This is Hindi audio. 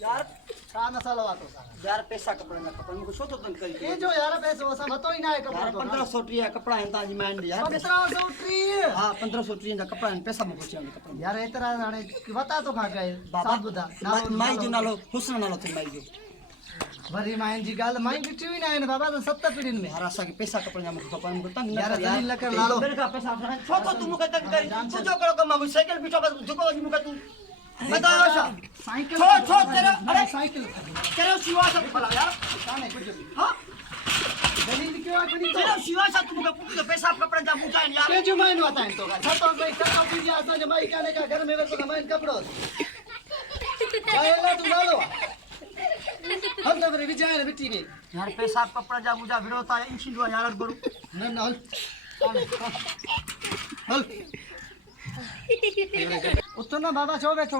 यार का मसालो आतो यार पैसा कपड़ा ना कपड़ा मुझे शो तो तंग कर ये जो यार पैसे वो सब तो ही ना है कपड़ा यार 1500 टी कपड़ा है ताजी माइन यार 1500 ट्री हां 1500 टी का कपड़ा है पैसा मुझे चाहिए कपड़ा यार इतना नाने बता तो खा गए बाबा सब बुधा माई जो नालो हुस्न नालो थे माई जो वरी माइन जी गाल माइन की टीवी ना है बाबा तो 70 पीढ़ी में यार असा के पैसा कपड़ा जा मुझे कपड़ा मुझे तंग यार जलील लकर लालो मेरे का पैसा छो तो तुम मुझे तंग कर तू जो करो कमा मुझे साइकिल बिठो बस झुको मुझे तू बताओ सा साइकिल छो तेरा अरे साइकिल तेरा शिवा सब भला यार काने कुछ भी हां जलील क्यों आखनी तेरा शिवा सब तुमको पुत्र पैसा कपड़ा जा मुझे यार के जो माइन होता है तो का सब तो भाई कपड़ा पी जा तो माई काने का घर में मेरे को माइन कपड़ो भाई तू लालो हम तो मेरे विचार है बिटी में यार पैसा कपड़ा जा मुझे विरोध है इंची दो यार बरो न हल उतना बाबा छो बैठो